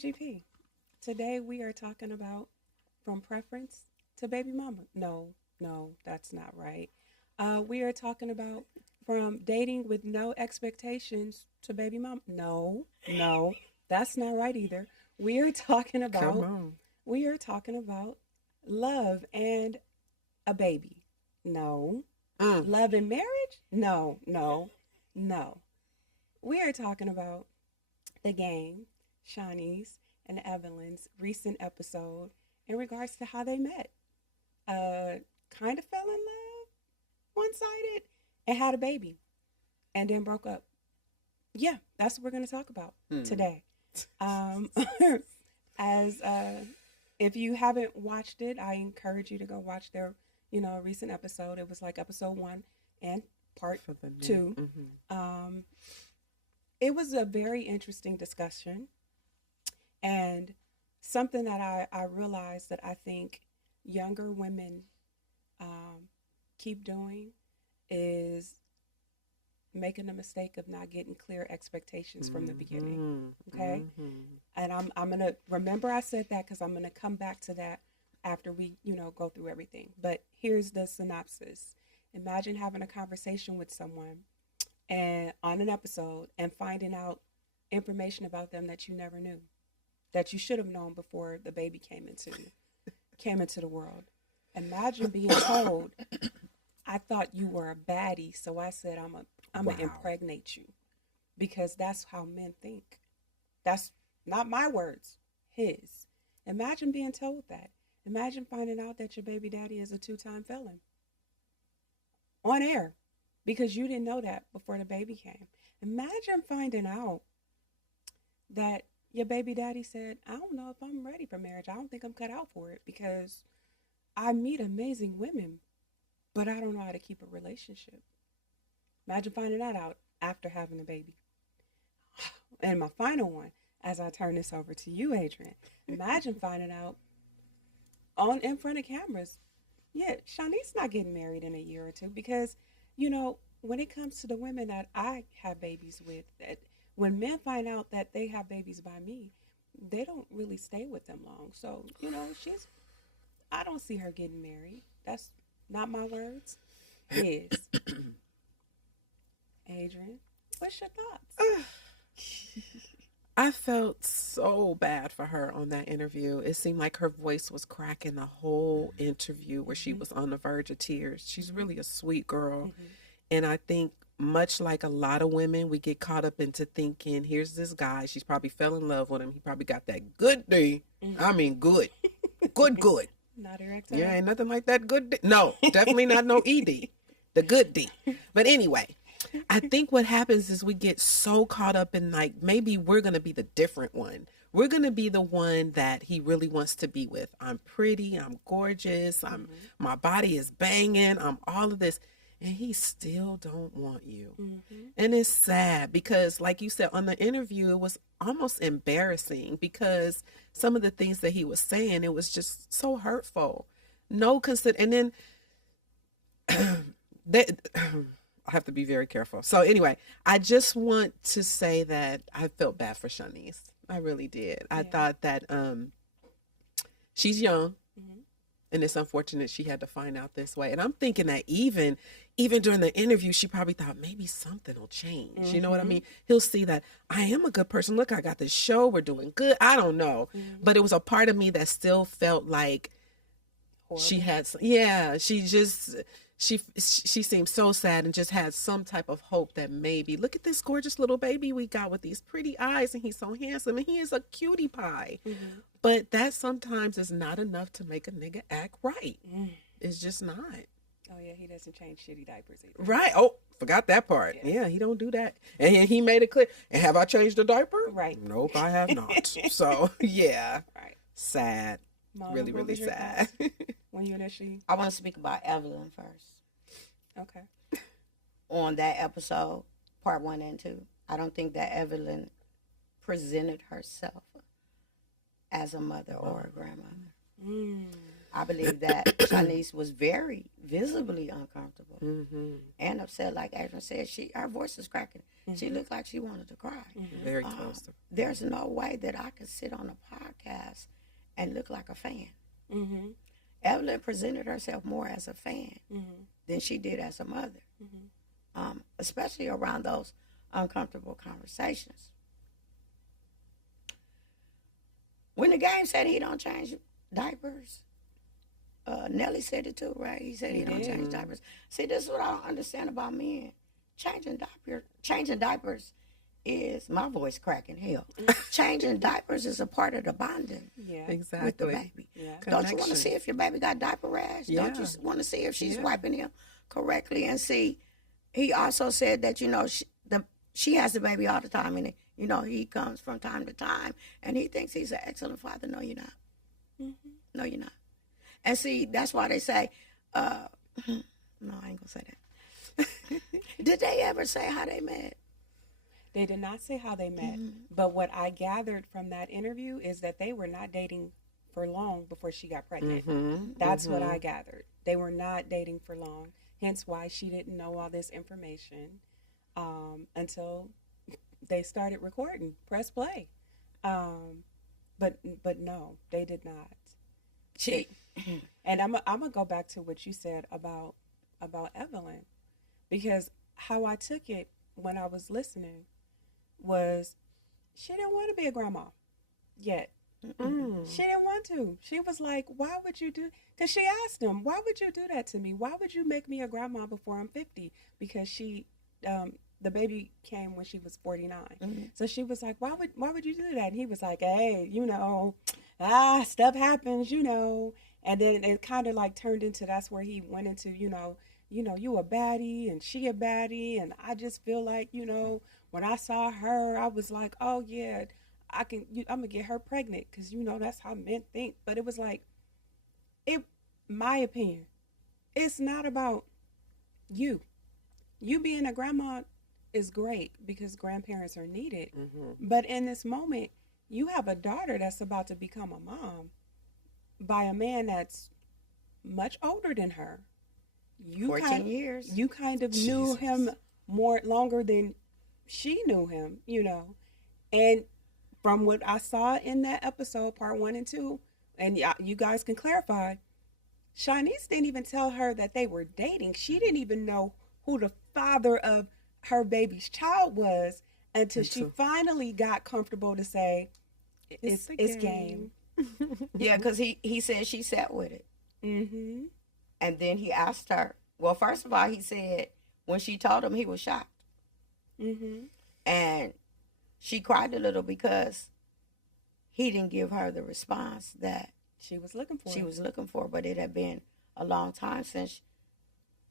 BGP. Today we are talking about from preference to baby mama. No, no, that's not right. We are talking about from dating with no expectations to baby mama. No, no, that's not right either. We are talking Come about on. we are talking about love and a baby. No. Mm. Love and marriage? No, no, no. We are talking about the game, Shawnee's and Evelyn's recent episode in regards to how they met. Kind of fell in love, one sided, and had a baby, and then broke up. Yeah, that's what we're going to talk about Mm. today. Um, as if you haven't watched it, I encourage you to go watch their, recent episode. It was like episode one and part For the new. two. Mm-hmm. Um, it was a very interesting discussion, and something that I realized that I think younger women um, keep doing is making the mistake of not getting clear expectations from the beginning. Mm-hmm. Okay, Mm-hmm. and I'm gonna remember I said that because I'm gonna come back to that after we go through everything. But here's the synopsis. Imagine having a conversation with someone and on an episode and finding out information about them that you never knew, that you should have known before the baby came into the world. Imagine being told, I thought you were a baddie, so I said I'm gonna Wow. impregnate you, because that's how men think. That's not my words, his. Imagine being told that. Imagine finding out that your baby daddy is a two-time felon on air because you didn't know that before the baby came. Imagine finding out that your baby daddy said, I don't know if I'm ready for marriage. I don't think I'm cut out for it because I meet amazing women, but I don't know how to keep a relationship. Imagine finding that out after having a baby. And my final one, as I turn this over to you, Adrian, imagine finding out on in front of cameras, yeah, Shanice's not getting married in a year or two because, when it comes to the women that I have babies with, that when men find out that they have babies by me, they don't really stay with them long. So, I don't see her getting married. That's not my words. His. Adrian, what's your thoughts? I felt so bad for her on that interview. It seemed like her voice was cracking the whole interview where she Mm-hmm. was on the verge of tears. She's Mm-hmm. really a sweet girl. Mm-hmm. And I think, much like a lot of women, we get caught up into thinking, here's this guy. She's probably fell in love with him. He probably got that good D. I Mm-hmm. mean, good. Good, good. Not Yeah, erectile. ain't nothing like that good D. No, definitely not no ED. The good D. But anyway, I think what happens is we get so caught up in, like, maybe we're going to be the different one. We're going to be the one that he really wants to be with. I'm pretty, I'm gorgeous, Mm-hmm. my body is banging, I'm all of this, and he still don't want you. Mm-hmm. And it's sad because, like you said on the interview, it was almost embarrassing because some of the things that he was saying, it was just so hurtful. No consider, and then that I have to be very careful. So anyway, I just want to say that I felt bad for Shanice. I really did. I Yeah. thought that she's young, Mm-hmm. and it's unfortunate she had to find out this way. And I'm thinking that even during the interview, she probably thought maybe something will change. You know what I Mm-hmm. mean? He'll see that I am a good person. Look, I got this show. We're doing good. I don't know. Mm-hmm. But it was a part of me that still felt like she Horrible. had, yeah, she seemed so sad and just had some type of hope that maybe, look at this gorgeous little baby we got with these pretty eyes, and he's so handsome, and he is a cutie pie. Mm-hmm. But that sometimes is not enough to make a nigga act right. Mm. It's just not. Oh yeah, he doesn't change shitty diapers either. Right. Oh, forgot that part. Yeah. Yeah, he don't do that. And he made it clear. And have I changed the diaper? Right. Nope, I have not. So yeah, Right. sad. Mama, Really, what really was your sad. thoughts when you initially? I want to speak about Evelyn first. Okay. On that episode, part 1 and 2, I don't think that Evelyn presented herself as a mother or a grandmother. Mm. I believe that Shaniece was very visibly uncomfortable and upset. Like Adrian said, her voice is cracking. She looked like she wanted to cry. Very close. There's no way that I could sit on a podcast and look like a fan. Evelyn presented herself more as a fan than she did as a mother, especially around those uncomfortable conversations. When the game said he don't change diapers, Nelly said it too, right? He said he don't change diapers. See, this is what I don't understand about men. Changing diapers is, my voice cracking, hell. Changing diapers is a part of the bonding Exactly. with the baby. Don't you want to see if your baby got diaper rash? Don't you want to see if she's wiping him correctly? And see, he also said that, she has the baby all the time, and he comes from time to time, and he thinks he's an excellent father. No, you're not. No, you're not. And see, that's why they say, no, I ain't gonna say that. Did they ever say how they met? They did not say how they met, but what I gathered from that interview is that they were not dating for long before she got pregnant. That's what I gathered. They were not dating for long, hence why she didn't know all this information until they started recording, press play. But no, they did not. And I'm gonna go back to what you said about Evelyn, because how I took it when I was listening was she didn't want to be a grandma yet. She didn't want to. She was like, why would you do, because she asked him, why would you do that to me? Why would you make me a grandma before I'm 50? Because the baby came when she was 49. So she was like, why would you do that? And he was like, hey, stuff happens, And then it kind of like turned into, that's where he went into, you a baddie and she a baddie. And I just feel like, when I saw her, I was like, oh yeah, I'm going to get her pregnant. Cause that's how men think. But it was like, my opinion, it's not about you. You being a grandma is great because grandparents are needed. But in this moment, you have a daughter that's about to become a mom by a man that's much older than her. 14 years. You kind of knew him longer than she knew him, And from what I saw in that episode, part 1 and 2, and you guys can clarify, Shaniece didn't even tell her that they were dating. She didn't even know who the father of her baby's child was until she finally got comfortable to say, it's game. Yeah, because he said she sat with it. And then he asked her, well, first of all, he said when she told him, he was shocked. And she cried a little because he didn't give her the response that she was looking for. But it had been a long time since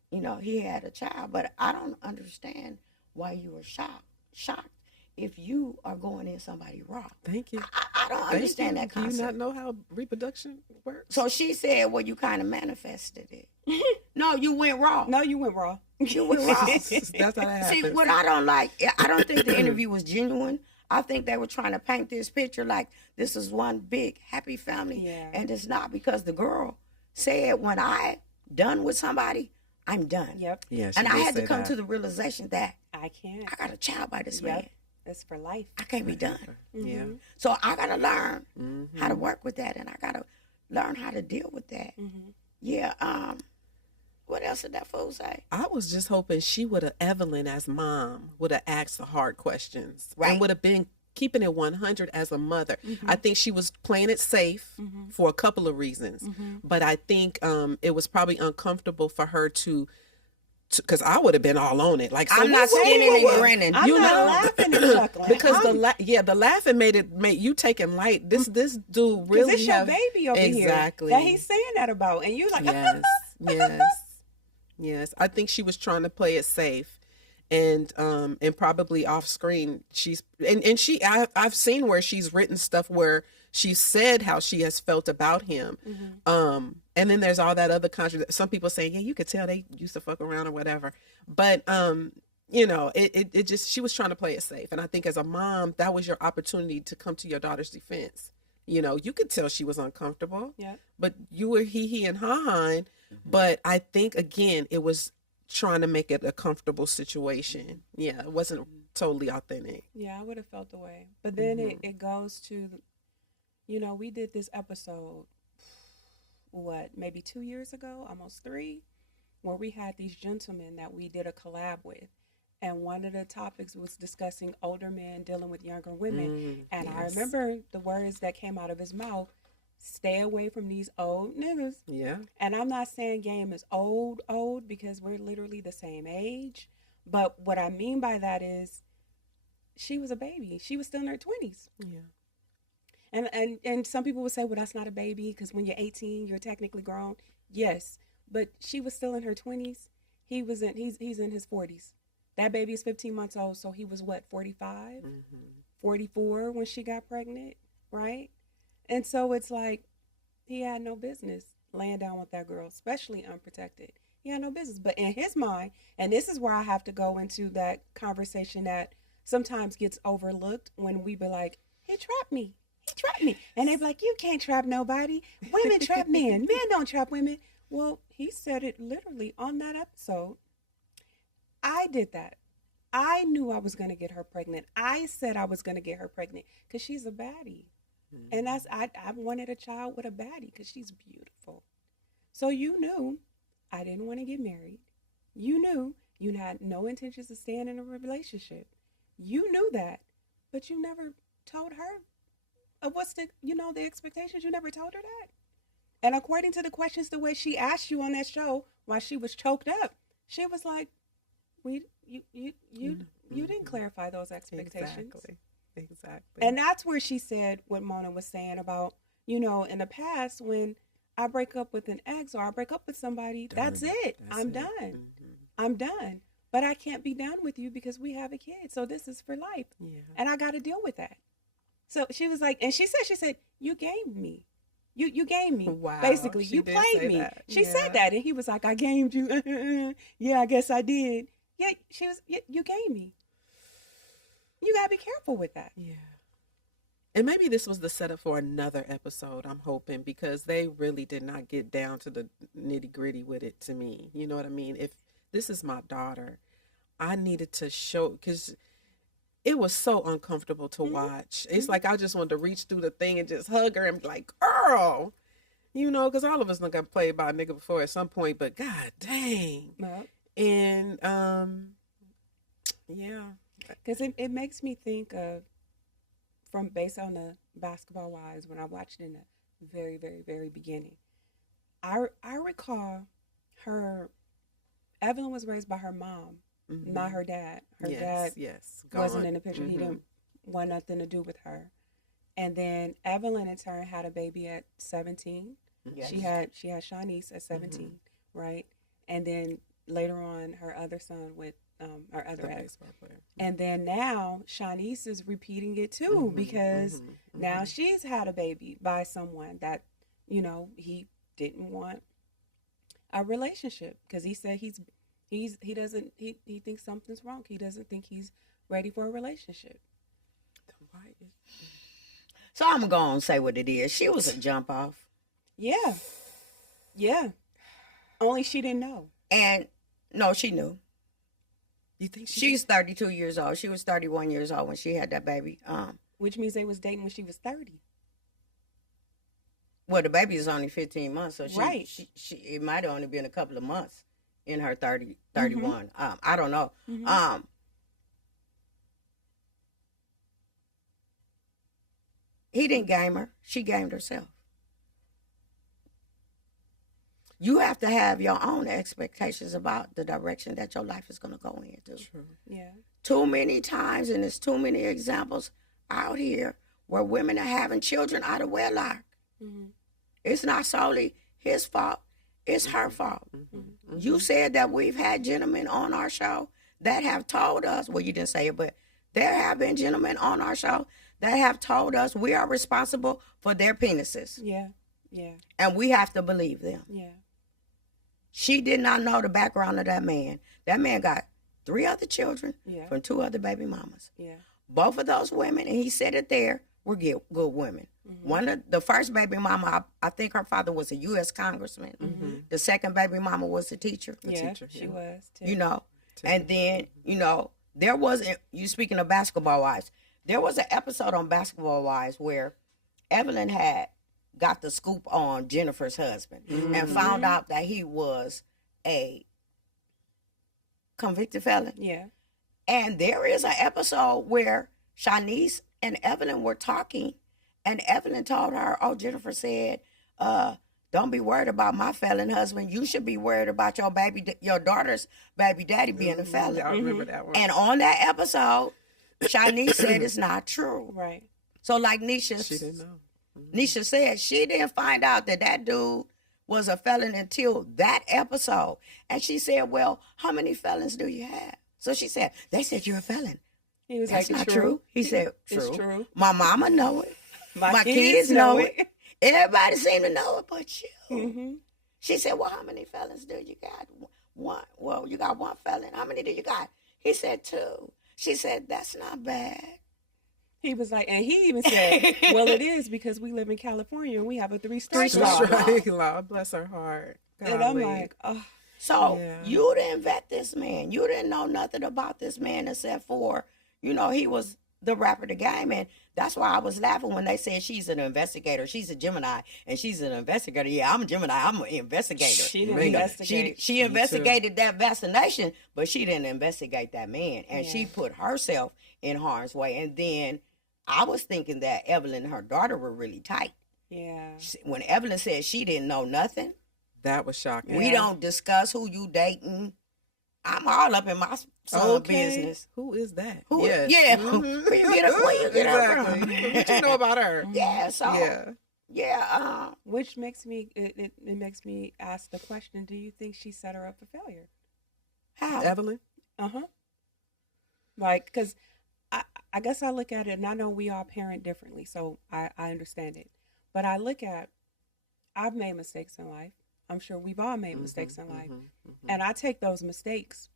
he had a child. But I don't understand why you were shocked if you are going in somebody raw. Thank you. I don't understand that concept. Do you not know how reproduction works? So she said, well, you kind of manifested it. No, you went raw. You went raw. That's how that happens. See, what I don't like, I don't think the interview was genuine. I think they were trying to paint this picture like this is one big happy family. And it's not, because the girl said, when I done with somebody, I'm done. Yep. Yeah, and I had to come to the realization that I got a child by this man. It's for life. I can't be done. Yeah. So I got to learn how to work with that, and I got to learn how to deal with that. Yeah. What else did that fool say? I was just hoping Evelyn as mom would have asked the hard questions. Right. And would have been keeping it 100 as a mother. I think she was playing it safe for a couple of reasons. But I think it was probably uncomfortable for her to, because I would have been all on it. Like, so I'm not skinning and grinning. I'm not laughing and chuckling. Because the laughing made you taking light. This dude really it's your baby over here that he's saying that about, and you like, yes. I think she was trying to play it safe, and probably off screen I've seen where she's written stuff where she said how she has felt about him. And then there's all that other controversy. Some people saying, yeah, you could tell they used to fuck around or whatever. But, it just, she was trying to play it safe. And I think as a mom, that was your opportunity to come to your daughter's defense You know, you could tell she was uncomfortable. Yeah. But you were he and ha. But I think, again, it was trying to make it a comfortable situation. Yeah, it wasn't totally authentic. Yeah, I would have felt the way. But then it goes to, you know, we did this episode, maybe 2 years ago, almost 3, where we had these gentlemen that we did a collab with. And one of the topics was discussing older men dealing with younger women. And I remember the words that came out of his mouth: stay away from these old niggas. Yeah. And I'm not saying Game is old, because we're literally the same age. But what I mean by that is she was a baby. She was still in her 20s. Yeah. And some people would say, well, that's not a baby, because when you're 18, you're technically grown. Yes. But she was still in her 20s. He's in his 40s. That baby is 15 months old, so he was what, 45? 44 when she got pregnant, right? And so it's like, he had no business laying down with that girl, especially unprotected. He had no business. But in his mind, and this is where I have to go into that conversation that sometimes gets overlooked, when we be like, he trapped me. He trapped me. And they be like, you can't trap nobody. Women trap men. Men don't trap women. Well, he said it literally on that episode. I did that. I knew I was going to get her pregnant. I said I was going to get her pregnant because she's a baddie. And I wanted a child with a baddie because she's beautiful. So you knew I didn't want to get married. You knew you had no intentions of staying in a relationship. You knew that, but you never told her what's the expectations. You never told her that. And according to the questions, the way she asked you on that show while she was choked up, she was like, you didn't clarify those expectations. Exactly. And that's where she said what Mona was saying about, in the past, when I break up with an ex or I break up with somebody, that's it. I'm done. I'm done. But I can't be done with you because we have a kid. So this is for life. Yeah. And I got to deal with that. So she was like, and she said, you gamed me. You gamed me. Wow. Basically, She you did played say me. that. She said that. And he was like, I gamed you. Yeah, I guess I did. Yeah, you gamed me. You got to be careful with that. Yeah. And maybe this was the setup for another episode, I'm hoping, because they really did not get down to the nitty gritty with it to me. You know what I mean? If this is my daughter, I needed to show, because it was so uncomfortable to watch. It's like I just wanted to reach through the thing and just hug her and be like, girl, because all of us done got played by a nigga before at some point, but god dang. Yep. And, yeah. Because it makes me think of, based on the Basketball Wives, when I watched it in the very, very, very beginning, I recall Evelyn was raised by her mom, not her dad. Her dad wasn't in the picture. He didn't want nothing to do with her. And then Evelyn, in turn, had a baby at 17. Yes. She had Shaniece at 17, right? And then later on, her other son with our other ex. And then now Shaniece is repeating it too, because now she's had a baby by someone that, he didn't want a relationship, because he said he thinks something's wrong. He doesn't think he's ready for a relationship. So I'm going to say what it is. She was a jump off. Yeah. Yeah. Only she didn't know. And no, she knew. You think she's 32 years old? She was 31 years old when she had that baby. Which means they was dating when she was 30. Well, the baby is only 15 months, so right. She it might have only been a couple of months in her 31. I don't know. He didn't game her. She gamed herself. You have to have your own expectations about the direction that your life is going to go into. True. Yeah. Too many times, and there's too many examples out here where women are having children out of wedlock. It's not solely his fault. It's her fault. You said that we've had gentlemen on our show that have told us, well, you didn't say it, but there have been gentlemen on our show that have told us we are responsible for their penises. Yeah. Yeah. And we have to believe them. Yeah. She did not know the background of that man. That man got 3 other children from 2 other baby mamas. Yeah. Both of those women, and he said it there, were good women. One of the first baby mama, I think her father was a U.S. congressman. The second baby mama was a teacher. She was too. You know, and then you know there wasn't. You speaking of Basketball Wives, there was an episode on Basketball Wives where Evelyn had got the scoop on Jennifer's husband and found out that he was a convicted felon. Yeah. And there is an episode where Shaniece and Evelyn were talking, and Evelyn told her, "Oh, Jennifer said, don't be worried about my felon husband. You should be worried about your daughter's baby daddy being a felon." I remember that one. And on that episode, Shaniece said it's not true. Right. So, like She didn't know. Nisha said, she didn't find out that dude was a felon until that episode. And she said, "Well, how many felons do you have?" So she said, "They said you're a felon." He was That's like, not "It's true. He said, It's true. My mama know it. My kids know it. Everybody seem to know it but you. Mm-hmm. She said, "Well, how many felons do you got?" "One." "Well, you got one felon. How many do you got?" He said, "2." She said, "That's not bad." He was like, and he even said, "Well, it is because we live in California and we have a 3-strike Three-strike law." law. Right. Lord bless her heart. And I'm Golly. like, oh, So Yeah. you didn't vet this man. You didn't know nothing about this man except for, you know, he was the rapper, the game. And that's why I was laughing when they said she's an investigator. She's a Gemini and she's an investigator. Yeah, I'm a Gemini. I'm an investigator. she didn't Me. investigate. She investigated that vaccination, but she didn't investigate that man. And she Yeah. put herself in harm's way. And then I was thinking that Evelyn and her daughter were really tight. Yeah. When Evelyn said she didn't know nothing, That was shocking. we don't discuss who you dating. I'm all up in my son business. Who is that? Who? Yes. Yeah. Mhm. Where you get her? Where you get her Exactly. from? What you know about her? Yeah. So Yeah. yeah. Which makes me, it makes me ask the question, do you think she set her up for failure? How? Evelyn? Uh-huh. Like, because I guess I look at it, and I know we all parent differently, so I understand it. But I look at, I've made mistakes in life. I'm sure we've all made mistakes in life. And I take those mistakes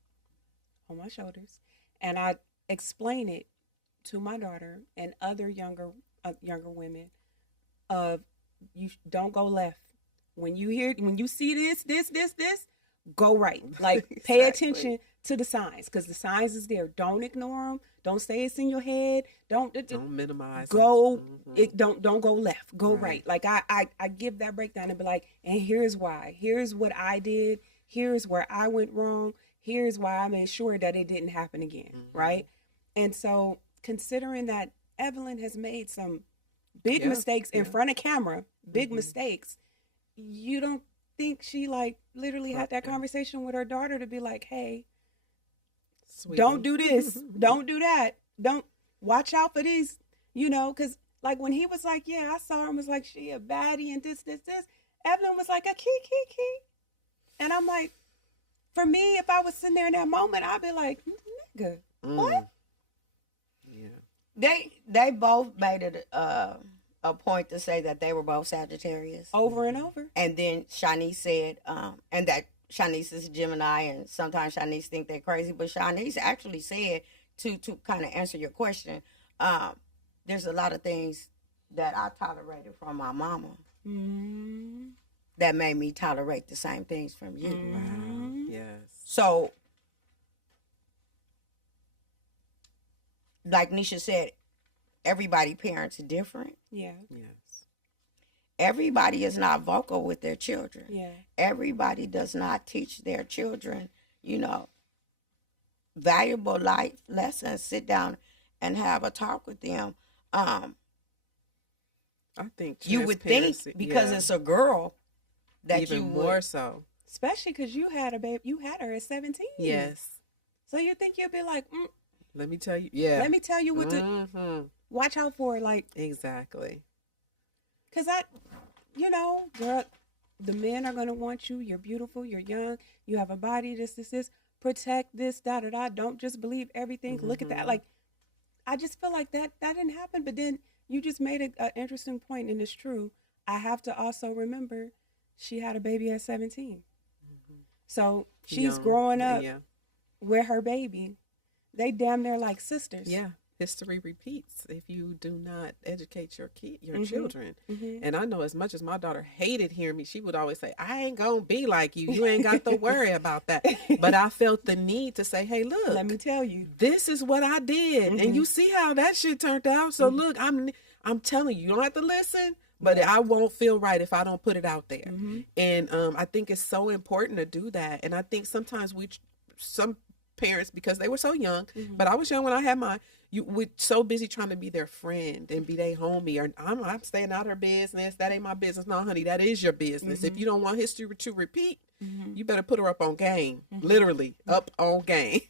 on my shoulders, and I explain it to my daughter and other younger women of, you don't go left. When you see this, go right. Like, pay attention to the signs, because the signs is there. Don't ignore them. Don't say it's in your head. Don't minimize. go. Don't go left. Go right. Like I give that breakdown and be like, and here's why. Here's what I did. Here's where I went wrong. Here's why I made sure that it didn't happen again. Right. And so, considering that Evelyn has made some big mistakes in front of camera, big mistakes, you don't think she like literally had that conversation with her daughter to be like, "Hey, Sweetie. don't do this, don't do that, don't watch out for these," you know, because like when he was like, "Yeah, I saw her," and was like, "She a baddie," and this, Evelyn was like, "A key. And I'm like, for me, if I was sitting there in that moment, I'd be like, "Nigga, what?" Yeah. They both made it a point to say that they were both Sagittarius. Over and over. And then Shaniece said, and that Shaniece is a Gemini, and sometimes Shaniece think they're crazy, but Shaniece actually said, to kind of answer your question, there's a lot of things that I tolerated from my mama that made me tolerate the same things from you. Wow. Yes. So, like Nisha said, everybody parents are different. Yeah. Yes. Everybody is not vocal with their children. Yeah. Everybody does not teach their children, you know, valuable life lessons. Sit down and have a talk with them. I think You would think because it's a girl that even you more would. so. Especially because you had a baby, you had her at 17. Yes. So you think you'd be like, Let me tell you. Yeah. let me tell you what to watch out for, like, Exactly. because you know, girl, the men are going to want you. You're beautiful. You're young. You have a body. This. Protect this, da. Don't just believe everything. Look at that. Like, I just feel like that didn't happen. But then you just made an interesting point, and it's true. I have to also remember she had a baby at 17. So she's Young. growing up Yeah. with her baby. They damn near like sisters. Yeah. history repeats if you do not educate your Mm-hmm. children. Mm-hmm. And I know as much as my daughter hated hearing me, she would always say, I ain't gonna be like you. You ain't got to worry about that. But I felt the need to say, hey, look, Let me tell you, this is what I did. Mm-hmm. And you see how that shit turned out. So look, I'm telling you, you don't have to listen, but I won't feel right if I don't put it out there. Mm-hmm. And I think it's so important to do that. And I think sometimes some parents, because they were so young, Mm-hmm. but I was young when I had mine, we're so busy trying to be their friend and be their homie, or I'm staying out of her business. That ain't my business. No, honey, that is your business. If you don't want history to repeat, Mm-hmm. you better put her up on game. Literally, up on game.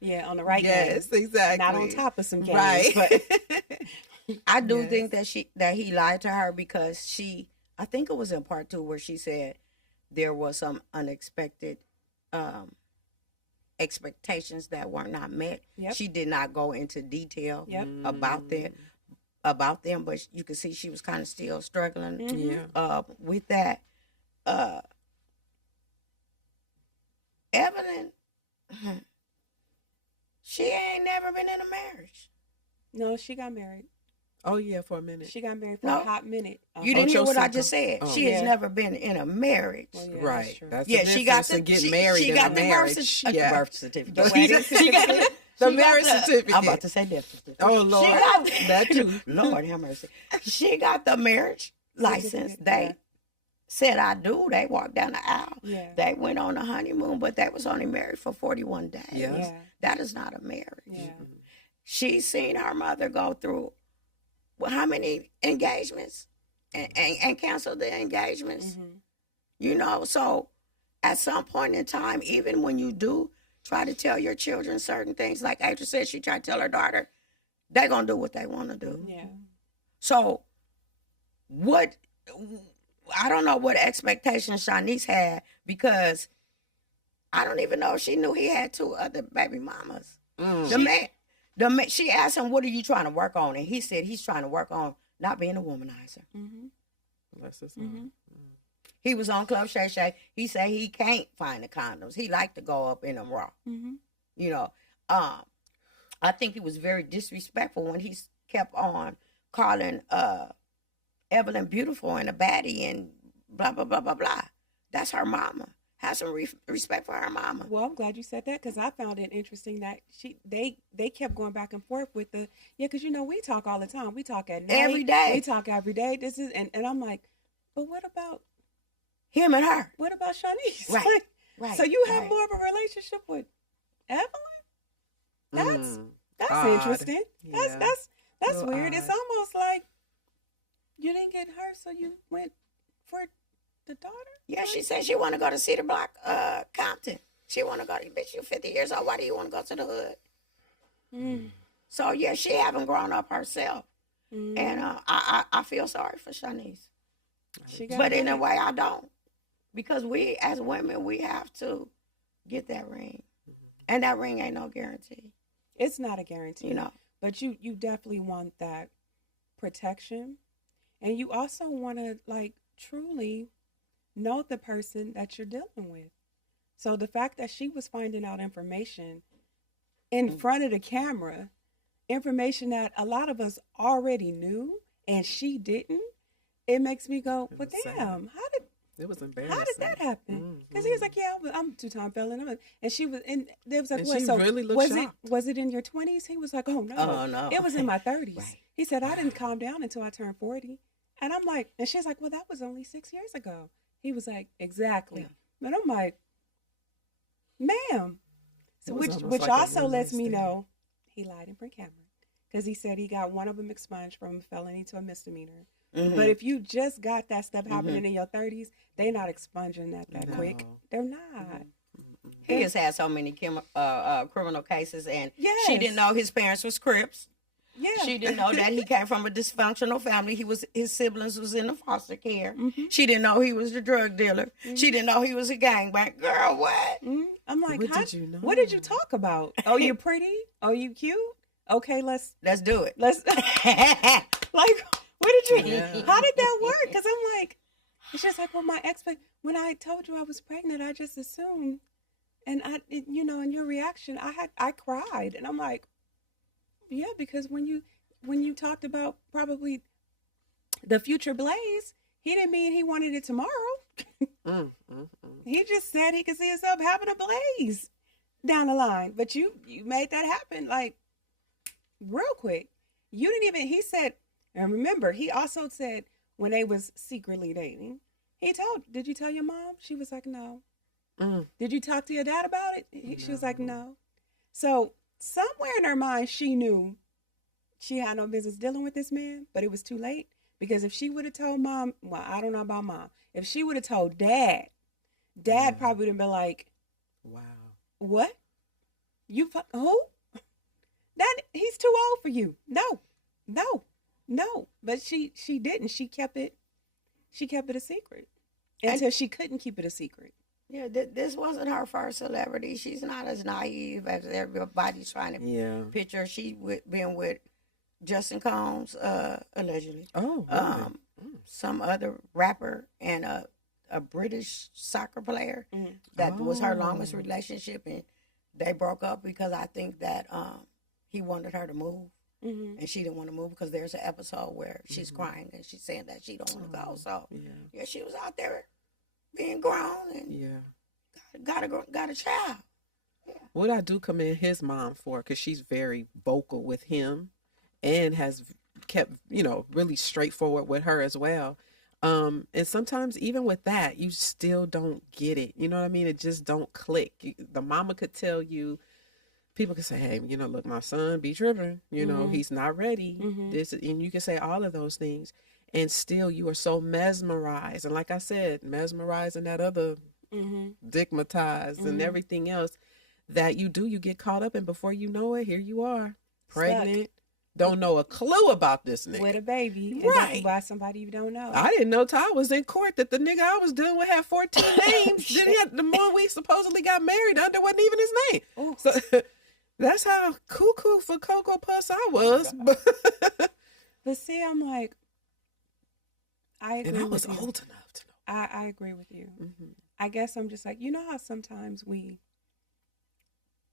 Yeah, on the right Yes, game. exactly. Not on top of some games. Right. But I do Yes. think that he lied to her because I think it was in part 2 where she said there was some unexpected expectations that were not met. Yep. She did not go into detail Yep. about them, but you could see she was kind of still struggling Mhm. Yeah. with that. Evelyn, she ain't never been in a marriage. no, she got married. Oh yeah, for a minute. She got married for No. a hot minute. You didn't hear what I Chosen. just said. Oh. She has Yeah. never been in a marriage. Well, yeah, Right. That's true. That's Yeah, the she got difference the in getting she, married she in got a the marriage. birth certificate. The Wait, wedding she got certificate. The she got marriage the- certificate. I'm about to say death certificate. Oh Lord, She got that too. Lord have mercy. She got the marriage license. Certificate, They yeah. said I do. They walked down the aisle. Yeah. They went on a honeymoon, but they was only married for 41 days. Yeah. Yeah. That is not a marriage. Yeah. She's seen her mother go through how many engagements and cancel the engagements. Mhm. You know, so at some point in time, even when you do try to tell your children certain things, like Adrian said, she tried to tell her daughter, they're going to do what they want to do. Yeah. So I don't know what expectations Shaniece had, because I don't even know if she knew he had 2 other baby mamas. The man, she asked him, what are you trying to work on? And he said he's trying to work on not being a womanizer. Mhm. Bless his Mhm. heart. He was on Club Shay Shay. He said he can't find the condoms. He liked to go up in them raw. Mhm. You know, I think he was very disrespectful when he kept on calling Evelyn beautiful and a baddie and blah, blah, blah, blah, blah. That's her mama. Have some respect for her mama. Well, I'm glad you said that, because I found it interesting that they kept going back and forth with because we talk all the time. We talk at night. Every day. We talk every day. This is and I'm like, but what about Him and her. Shaniece? Right. Like, Right. so you have right. more of a relationship with Evelyn? That's Odd. interesting. Yeah. That's Real weird. It's odd. almost like you didn't get her, so you went for the daughter. Yeah, she said she want to go to Cedar Block, Compton. She want to go to, bitch, you 50 years old. Why do you want to go to the hood? Mm. So, yeah, she haven't grown up herself. Mm. And I feel sorry for Shaniece. She got But in a married. way, I don't. Because we, as women, we have to get that ring. And that ring ain't no guarantee, It's not a guarantee, you know. but you definitely want that protection, and you also want to truly know the person that you're dealing with. So the fact that she was finding out information in front of the camera, information that a lot of us already knew and she didn't, it makes me go, It but was sad. damn, It was embarrassing. how did that happen? Because he was like, yeah, I'm 2-time felon. And she was, and they was like, And what? she So really looked was shocked. was it in your 20s? He was like, oh no. Oh, no. It was in my 30s. Right. He said, I didn't calm down until I turned 40. And I'm like, and she's like, well, that was only 6 years ago. He was like, exactly. Yeah. And I'm like, ma'am. It So was which almost which like a also one-night lets me stand. know he lied in front of camera. Because he said he got one of them expunged from a felony to a misdemeanor. Mhm. But if you just got that stuff happening in your 30s, they not expunging that quick. No. They're not. He has had so many criminal cases, and Yes. she didn't know his parents was Crips. Yeah. She didn't know that he came from a dysfunctional family. His siblings was in the foster care. Mhm. She didn't know he was the drug dealer. She didn't know he was a gangbang. Girl, what? Mhm. I'm like, What how, did you know? what did you talk about? Oh, you're pretty? Oh, you cute? Okay, let's Let's do it. like, what did you? Yeah. How did that work? Because I'm like, it's just like, well, when I told you I was pregnant, I just assumed, and in your reaction, I cried, and I'm like, Yeah, because when you talked about probably the future Blaze, he didn't mean he wanted it tomorrow. He just said he could see himself having a Blaze down the line. But you made that happen like real quick. You didn't even, he said, and remember, he also said when they was secretly dating, did you tell your mom? She was like, no. Did you talk to your dad about it? She was like, no. So somewhere in her mind, she knew she had no business dealing with this man, but it was too late. Because if she would have told mom, well, I don't know about mom. If she would have told dad probably would have been like, wow. What? You who? He's too old for you. No. But she didn't. She kept it a secret until she couldn't keep it a secret. Yeah, this wasn't her first celebrity. She's not as naive as everybody's trying to picture. She been with Justin Combs, allegedly. Oh, really? Some other rapper and a British soccer player. That was her longest relationship, and they broke up because I think that he wanted her to move, and she didn't want to move because there's an episode where she's crying and she's saying that she don't want to go. So yeah, she was out there being grown and got a child. Yeah. What I do commend his mom for, because she's very vocal with him and has kept, really straightforward with her as well. And sometimes even with that, you still don't get it. You know what I mean? It just don't click. The mama could tell you, people could say, hey, look, my son be tripping. He's not ready. And you can say all of those things. And still you are so mesmerized. And like I said, mesmerized and that other digmatized and everything else that you get caught up in. Before you know it, here you are, pregnant. Stuck. Don't know a clue about this nigga. With a baby. Right. By somebody you don't know. I didn't know Ty was in court that the nigga I was dealing with had 14 names. Then the one we supposedly got married under wasn't even his name. Ooh. So that's how cuckoo for Cocoa Puffs I was. But see, I'm like, I agree. And I was with you. old enough to know. I agree with you. I guess I'm just like, how sometimes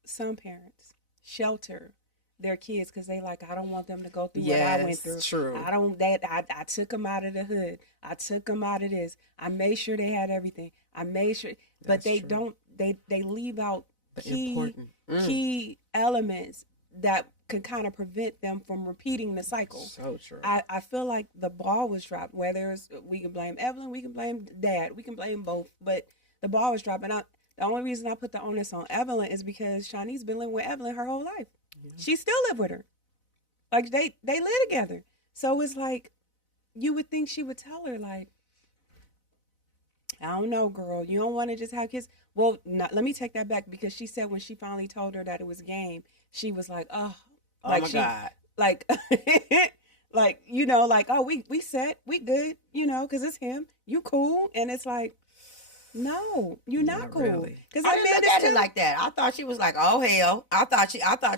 some parents shelter their kids because they like, I don't want them to go through what I went through. True. I took them out of the hood. I took them out of this. I made sure they had everything. I made sure, but they don't. They leave out key elements that could kind of prevent them from repeating the cycle. So true. I feel like the ball was dropped. Whether it's, we can blame Evelyn, we can blame Dad, we can blame both, but the ball was dropped. And the only reason I put the onus on Evelyn is because Shaniece been living with Evelyn her whole life. Yeah. She still live with her. Like they live together. So it's like, you would think she would tell her like, I don't know, girl, you don't want to just have kids. Well, let me take that back, because she said when she finally told her that it was a game, she was like, oh like my God. Like, like, like, oh, we set, we good, because it's him. You cool. And it's like, no, you're not cool. Because I didn't look at it like that. I thought she was like, oh hell. I thought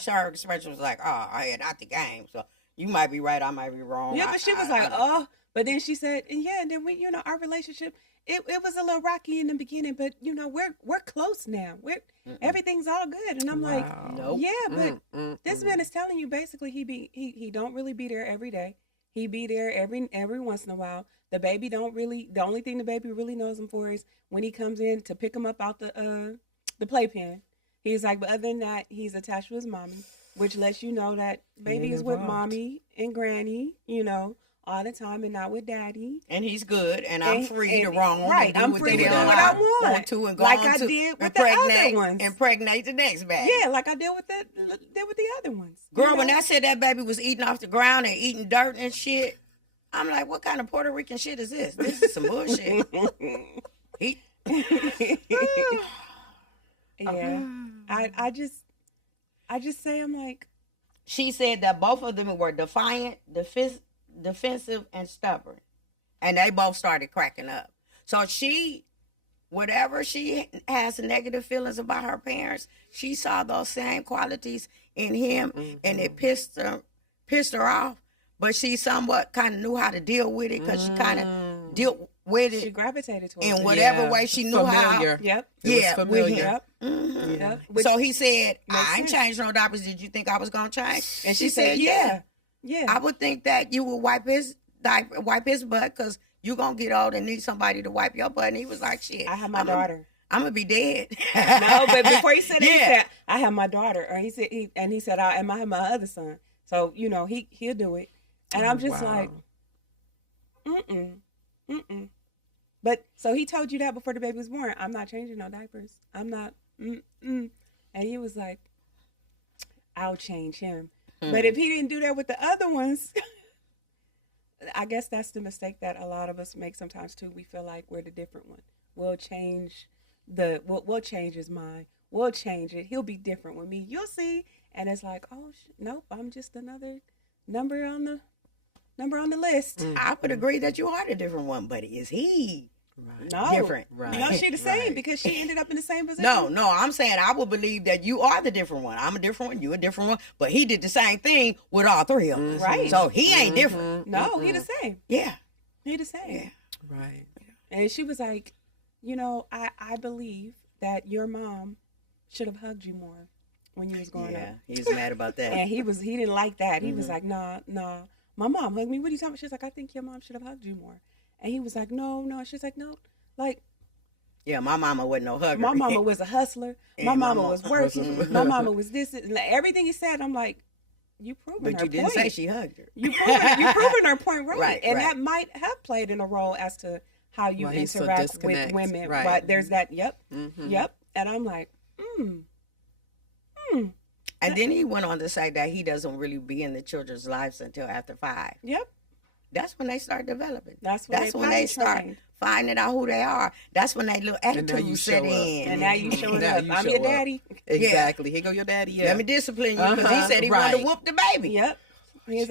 her expression was like, oh, I had not the game. So you might be right, I might be wrong. Yeah, but she was like, oh. But then she said, and then we, our relationship, it was a little rocky in the beginning, but we're close now. Everything's all good. And I'm like, nope. Yeah, but this man is telling you basically he don't really be there every day. He be there every once in a while. The only thing the baby really knows him for is when he comes in to pick him up out the playpen. He's like, but other than that, he's attached to his mommy, which lets you know that baby is with mommy and granny, all the time, and not with daddy. And he's good, and I'm free to wrong. Right, I'm free to do what I want to, and go like on I to did with the other ones. Impregnate the next baby. Yeah, like I did with the other ones. Girl, when I said that baby was eating off the ground and eating dirt and shit, I'm like, what kind of Puerto Rican shit is this? This is some bullshit. Yeah, I just say, I'm like. She said that both of them were defiant, defensive, and stubborn. And they both started cracking up. So whatever she has negative feelings about her parents, she saw those same qualities in him, and it pissed her off. But she somewhat kind of knew how to deal with it, because she kind of with She it gravitated towards in it. whatever way she knew familiar. how. Yep. It was Yeah, with familiar. him. Yep. Mhm. Yep. So he said, Makes I ain't sense. changed no diapers. Did you think I was going to change? And she said, yeah. Yeah. I would think that you would wipe his diaper, wipe his butt, because you're going to get old and need somebody to wipe your butt. And he was like, shit. I have my daughter. I'm going to be dead. No, but before he said it, he Yeah. said, I have my daughter. Or he said, I have my other son. So, he'll do it. And I'm just like, mm-mm. But, so he told you that before the baby was born. I'm not changing no diapers. I'm not, And he was like, I'll change him. But if he didn't do that with the other ones, I guess that's the mistake that a lot of us make sometimes too. We feel like we're the different one. We'll change we'll change his mind. We'll change it. He'll be different with me. You'll see. And it's like, oh nope, I'm just another number on the list. I would agree that you are the different one, but is he No, different? Right. No, she the same Right. because she ended up in the same position. No, I'm saying I would believe that you are the different one. I'm a different one, you a different one, but he did the same thing with all three of us. Right. So he ain't different. No, he the same. Yeah. He the same. Yeah. Right. And she was like, I believe that your mom should have hugged you more when you was growing up. He's mad about that. And he didn't like that. He was like, nah, my mom hugged me. What are you talking about? She's like, I think your mom should have hugged you more. And he was like, no. She's like, no. Like, yeah, my mama wasn't no hugger. my mama was a hustler. My And mama my was mom- working. My mama was this. And like, everything he said, I'm like, you proving But her you didn't point. say she hugged her. You proving her point right. Right, And right. that might have played in a role as to how you Why he's so interact with disconnect. women. Right. There's that, yep. Mhm. Yep. And I'm like, And then he went on to say that he doesn't really be in the children's lives until after 5. yep. That's when they start developing. That's when they they start trained. finding out who they are. That's when they little now you attitude set show up. in. And now you showing Now up. you I'm show your up. daddy. Exactly. Here go your daddy. Yeah. Let me discipline you because he Uh-huh, said he wanted to right. whoop the baby. Yep. He's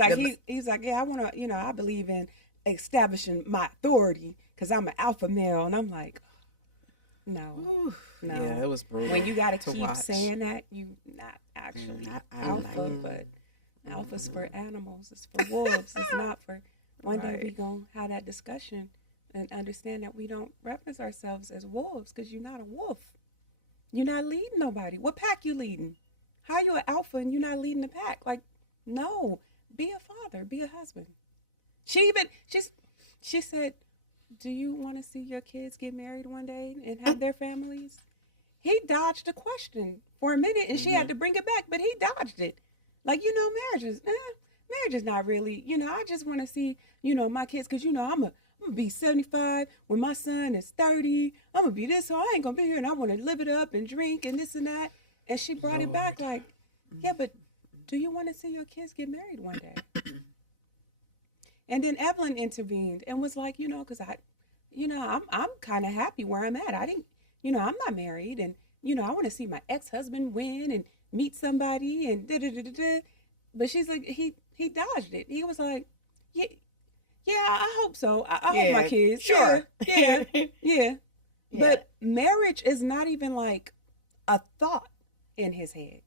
like, yeah, I want to, I believe in establishing my authority because I'm an alpha male. And I'm like, no. Yeah, it was brutal. When you got to to keep watch. saying that, you not actually I alpha, but alpha's for animals. It's for wolves. It's not for, one day we going to have that discussion and understand that we don't reference ourselves as wolves because you're not a wolf. You're not leading nobody. What pack you leading? How you an alpha and you're not leading the pack? Like, no, be a father, be a husband. She said, do you want to see your kids get married one day and have their families? He dodged the question for a minute and she had to bring it back, but he dodged it. Like, marriage is not really, I just want to see, my kids, because, I'm going to be 75 when my son is 30. I'm going to be this, so I ain't going to be here and I want to live it up and drink and this and that. And she brought it back like, yeah, but do you want to see your kids get married one day? And then Evelyn intervened and was like, because I'm kind of happy where I'm at. I didn't, I'm not married and, I want to see my ex-husband win and meet somebody and da-da-da-da-da. But she's like, he dodged it. He was like, yeah, I hope so. I hope my kids. Sure. Yeah. But marriage is not even like a thought in his head.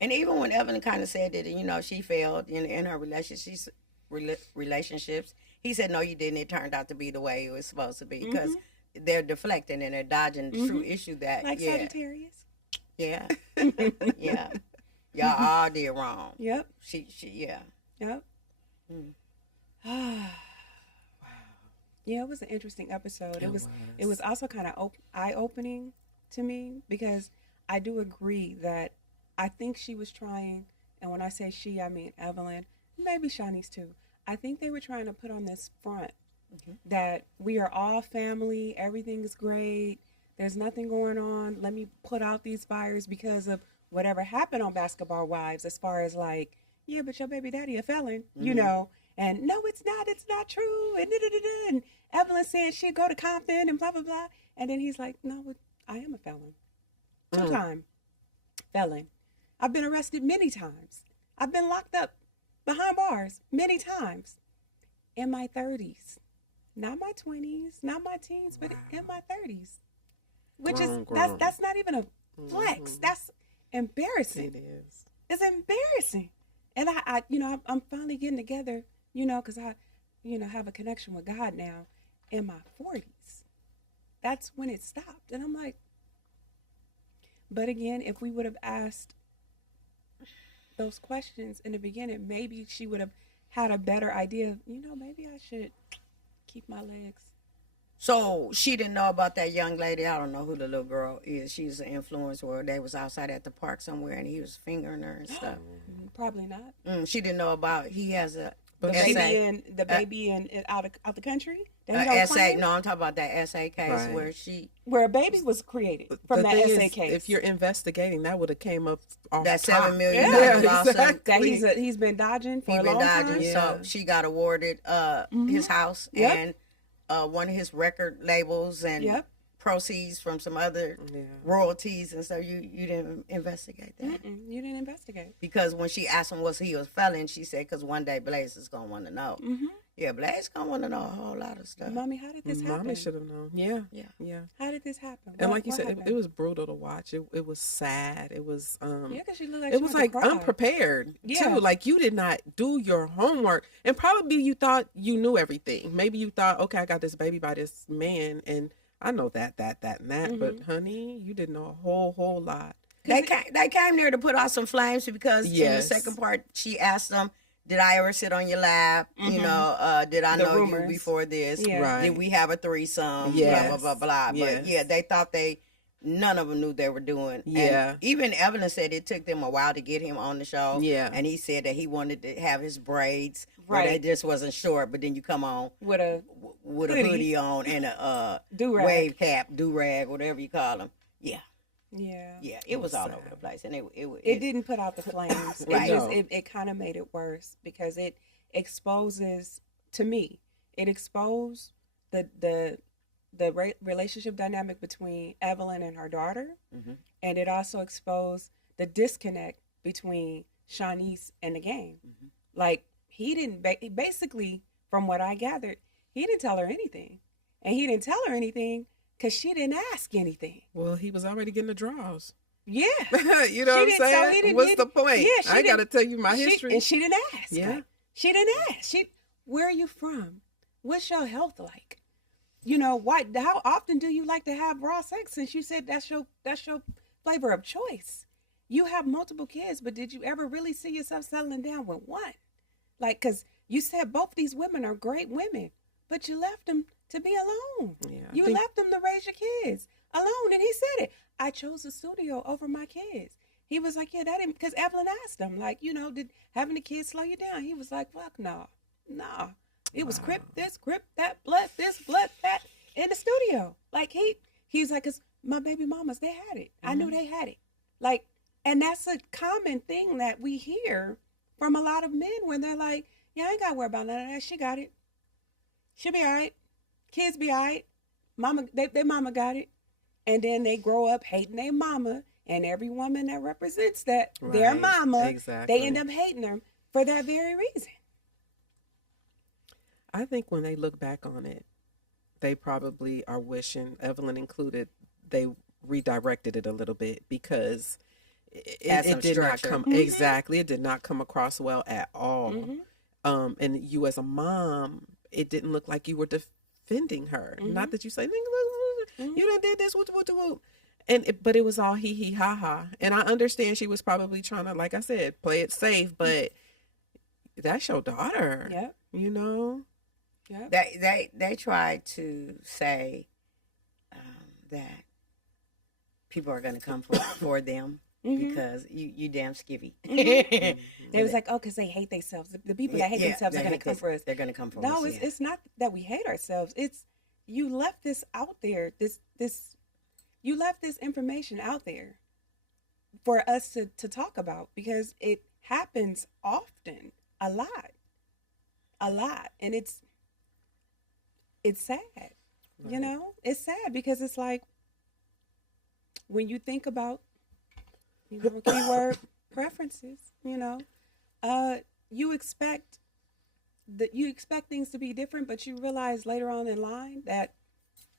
And even when Evelyn kind of said that, she failed in her relationships, he said, no, you didn't. It turned out to be the way it was supposed to be because they're deflecting and they're dodging the true issue that, Like Sagittarius. Yeah. Yeah. Y'all all did wrong. Yep. She, yeah. Yep. Yeah, it was an interesting episode. It was also kind of eye-opening to me because I do agree that I think she was trying, and when I say she, I mean Evelyn, maybe Shaniece too. I think they were trying to put on this front that we are all family, everything's great, there's nothing going on. Let me put out these fires because of whatever happened on Basketball Wives as far as like, yeah, but your baby daddy a felon, and no, it's not true, and da-da-da-da. And Evelyn saying she'd go to Compton and blah, blah, blah. And then he's like, no, I am a felon. 2-time felon. I've been arrested many times. I've been locked up behind bars many times in my 30s. Not my 20s, not my teens, but in my 30s. Which that's not even a flex. That's embarrassing. It is. It's embarrassing. And I'm finally getting together, because I, have a connection with God now. in my 40s. That's when it stopped. And I'm like, but again, if we would have asked those questions in the beginning, maybe she would have had a better idea of, maybe I should keep my legs. So she didn't know about that young lady. I don't know who the little girl is. She's an influencer where they was outside at the park somewhere and he was fingering her and stuff. Probably not. She didn't know about, he has a the baby in out the country. SA. No, I'm talking about that SA case where a baby was created from that SA case. If you're investigating, that would have came up off that top. $7 million lawsuit. That he's been dodging for a long time. So she got awarded his house and one of his record labels and proceeds from some other royalties, and so you didn't investigate that. You didn't investigate, because when she asked him was he was felon, she said because one day Blaze is gonna want to know. Yeah, Blaze gonna want to know a whole lot of stuff. Mommy, how did this happen? Mommy should have known. Yeah. How did this happen? And like you said, it was brutal to watch. It was sad. It was because she looked like it was like unprepared too. Like you did not do your homework, and probably you thought you knew everything. Maybe you thought, okay, I got this baby by this man, and I know that, and that, but honey, you didn't know a whole lot. They came there to put out some flames because in the second part, she asked them, did I ever sit on your lap? Did I know you before this? Yeah. Did we have a threesome? Yes. Blah, blah, blah, blah. But they thought none of them knew they were doing. Yeah. And even Evelyn said it took them a while to get him on the show. Yeah. And he said that he wanted to have his braids. Right. They just wasn't short, but then you come on with a hoodie on and a wave cap, do-rag, whatever you call them. Yeah. It was all over the place, and it didn't put out the flames. Right. It kind of made it worse because it exposes, to me, it exposed the relationship dynamic between Evelyn and her daughter, and it also exposed the disconnect between Shaniece and the game. Like, he didn't, basically, from what I gathered, he didn't tell her anything. And he didn't tell her anything because she didn't ask anything. Well, he was already getting the draws. Yeah. You know what I'm saying? What's the point? Yeah, I got to tell you my history. And she didn't ask. Yeah. She didn't ask. Where are you from? What's your health like? How often do you like to have raw sex, since you said that's your flavor of choice? You have multiple kids, but did you ever really see yourself settling down with one? Like, because you said both these women are great women, but you left them to be alone. Yeah, left them to raise your kids alone. And he said it. I chose the studio over my kids. He was like, yeah, that didn't, because Evelyn asked him, like, did having the kids slow you down? He was like, fuck no. Nah. It was grip this, grip that, blood this, blood that in the studio. Like, he's like, because my baby mamas, they had it. I knew they had it. Like, and that's a common thing that we hear from a lot of men when they're like, yeah, I ain't got to worry about none of that. She got it. She'll be all right. Kids be all right. Mama, their mama got it. And then they grow up hating their mama, and every woman that represents that, their mama, they end up hating them for that very reason. I think when they look back on it, they probably are wishing, Evelyn included, they redirected it a little bit, because it did not come it did not come across well at all. And you as a mom, it didn't look like you were defending her. Not that you say, you done did this, but it was all hee ha ha. And I understand she was probably trying to, like I said, play it safe, but that's your daughter. They tried to say that people are going to come for them. Because you damn skivvy. They was like, because they hate themselves. The people that hate themselves are going to come for us. They're going to come for us. No, it's not that we hate ourselves. It's you left this out there. You left this information out there for us to talk about, because it happens often, a lot, and it's sad. Right. It's sad because it's like, when you think about, keyword preferences, you expect things to be different, but you realize later on in line that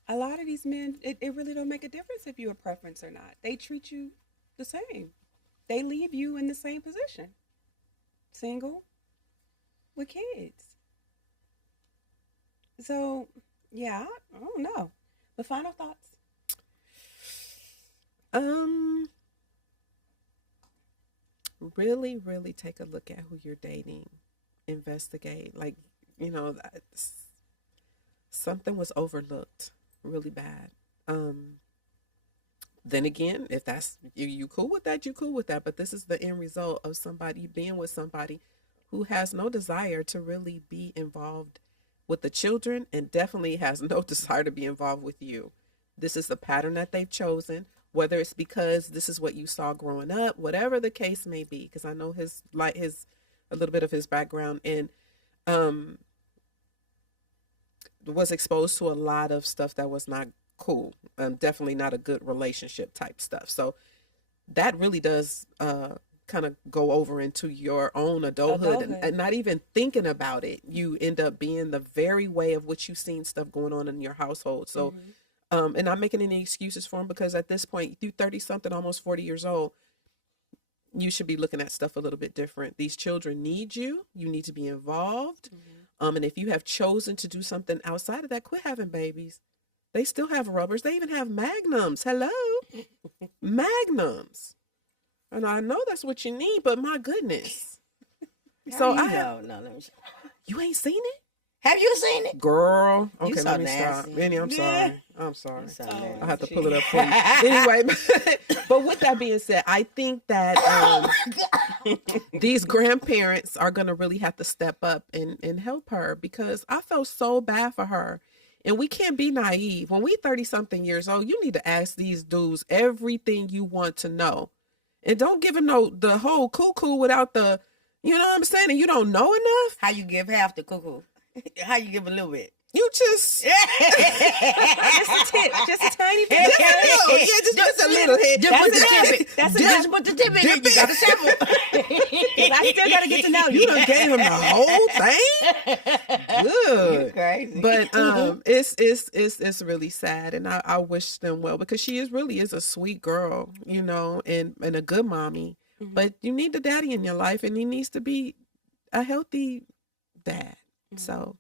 a lot of these men, it really don't make a difference if you're a preference or not. They treat you the same. They leave you in the same position. Single with kids. So Yeah, I don't know. But final thoughts. Um, really, really take a look at who you're dating. Investigate. Like, something was overlooked really bad. Then again, if that's you cool with that, you cool with that. But this is the end result of somebody being with somebody who has no desire to really be involved with the children and definitely has no desire to be involved with you. This is the pattern that they've chosen, whether it's because this is what you saw growing up, whatever the case may be, because I know his a little bit of his background, and was exposed to a lot of stuff that was not cool. Definitely not a good relationship type stuff. So that really does kind of go over into your own adulthood. And not even thinking about it. You end up being the very way of which you've seen stuff going on in your household. So, and not making any excuses for him, because at this point, you 30 something, almost 40 years old, you should be looking at stuff a little bit different. These children need you. You need to be involved. And if you have chosen to do something outside of that, quit having babies. They still have rubbers. They even have magnums. Hello? Magnums. And I know that's what you need, but my goodness. So let me show. You ain't seen it? Have you seen it? Girl. Okay, You let me nasty. stop. Benny, I'm sorry. I'm sorry. So I have to pull it up for you. Anyway, but with that being said, I think that these grandparents are going to really have to step up and help her, because I felt so bad for her. And we can't be naive. When we 30 something years old, you need to ask these dudes everything you want to know. And don't give them the whole cuckoo without the, you know what I'm saying? And you don't know enough. How you give half the cuckoo? How you give a little bit? You just just a tip, just a tiny bit. Just a little hit. Just put the tip in. Just put the tip in. You got to sample. I still got to get to know you. You done gave him the whole thing. Good. You crazy. But it's really sad, and I wish them well, because she really is a sweet girl, and a good mommy. But you need the daddy in your life, and he needs to be a healthy dad. So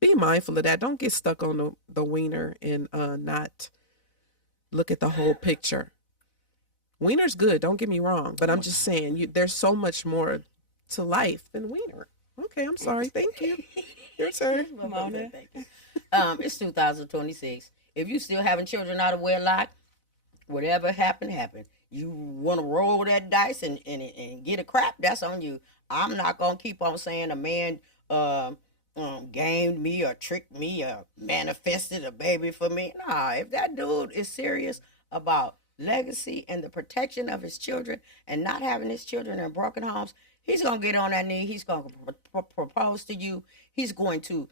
be mindful of that. Don't get stuck on the wiener and not look at the whole picture. Wiener's good, don't get me wrong, but I'm just saying there's so much more to life than wiener. Okay, I'm sorry. Thank you. Your turn. Mona. It's 2026. If you still having children out of wedlock, whatever happened. You want to roll that dice and get a crap, that's on you. I'm not going to keep on saying a man gamed me or tricked me or manifested a baby for me. Nah, if that dude is serious about legacy and the protection of his children and not having his children in broken homes, he's going to get on that knee. He's going to propose to you. He's going to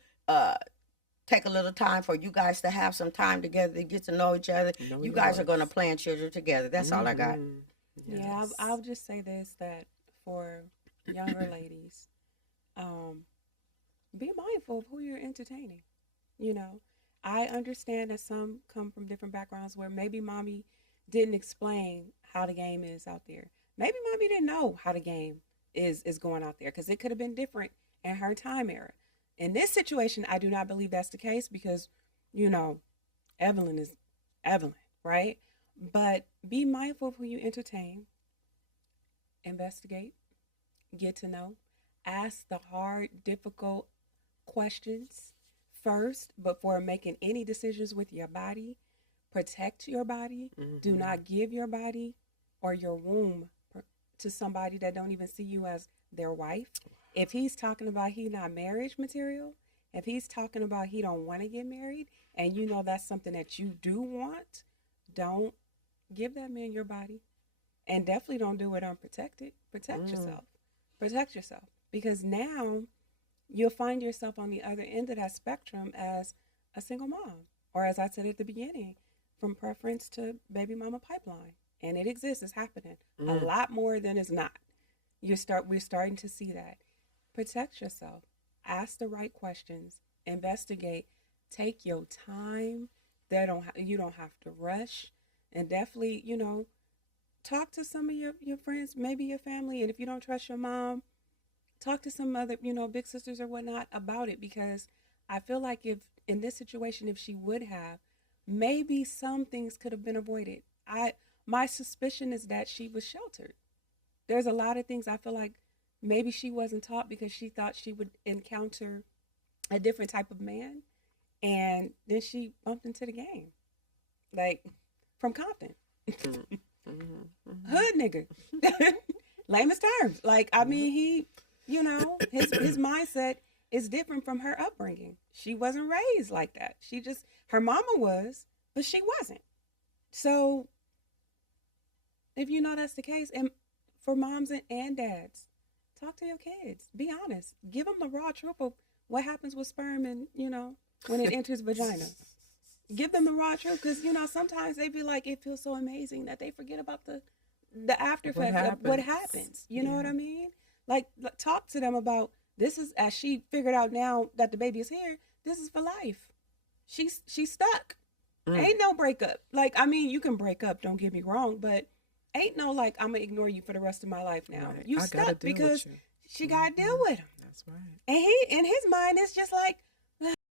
take a little time for you guys to have some time together to get to know each other. You guys are going to plan children together. That's all I got. Yes. Yeah, I'll just say this, that for younger ladies, be mindful of who you're entertaining. I understand that some come from different backgrounds where maybe mommy didn't explain how the game is out there. Maybe mommy didn't know how the game is going out there, because it could have been different in her time era. In this situation, I do not believe that's the case, because, Evelyn is Evelyn, right? But be mindful of who you entertain, investigate, get to know, ask the hard, difficult questions first before making any decisions with your body. Protect your body. Do not give your body or your womb to somebody that don't even see you as their wife. If he's talking about he not marriage material, if he's talking about he don't want to get married, and that's something that you do want, don't give that man your body. And definitely don't do it unprotected. Protect yourself. Protect yourself. Because now you'll find yourself on the other end of that spectrum as a single mom. Or as I said at the beginning, from preference to baby mama pipeline. And it exists. It's happening. A lot more than it's not. We're starting to see that. Protect yourself. Ask the right questions. Investigate. Take your time. You don't have to rush. And definitely, talk to some of your friends, maybe your family. And if you don't trust your mom, talk to some other, big sisters or whatnot about it. Because I feel like if in this situation, if she would have, maybe some things could have been avoided. My suspicion is that she was sheltered. There's a lot of things I feel like maybe she wasn't taught because she thought she would encounter a different type of man, and then she bumped into the game, like from Compton, hood nigga, lamest terms. Like, I mean, he, you know, his mindset is different from her upbringing. She wasn't raised like that. Her mama was, but she wasn't. So if you know that's the case, and for moms and dads, talk to your kids. Be honest. Give them the raw truth of what happens with sperm and, you know, when it enters vagina. Give them the raw truth, because, you know, sometimes they be like, it feels so amazing that they forget about the after effect of what happens. You know what I mean? Like, talk to them about, this is, as she figured out now that the baby is here, this is for life. She's stuck. Ain't no breakup. Like, I mean, you can break up, don't get me wrong, but ain't no like, I'm gonna ignore you for the rest of my life now. Right. You stuck because she gotta deal with him. That's right. And he, in his mind, it's just like,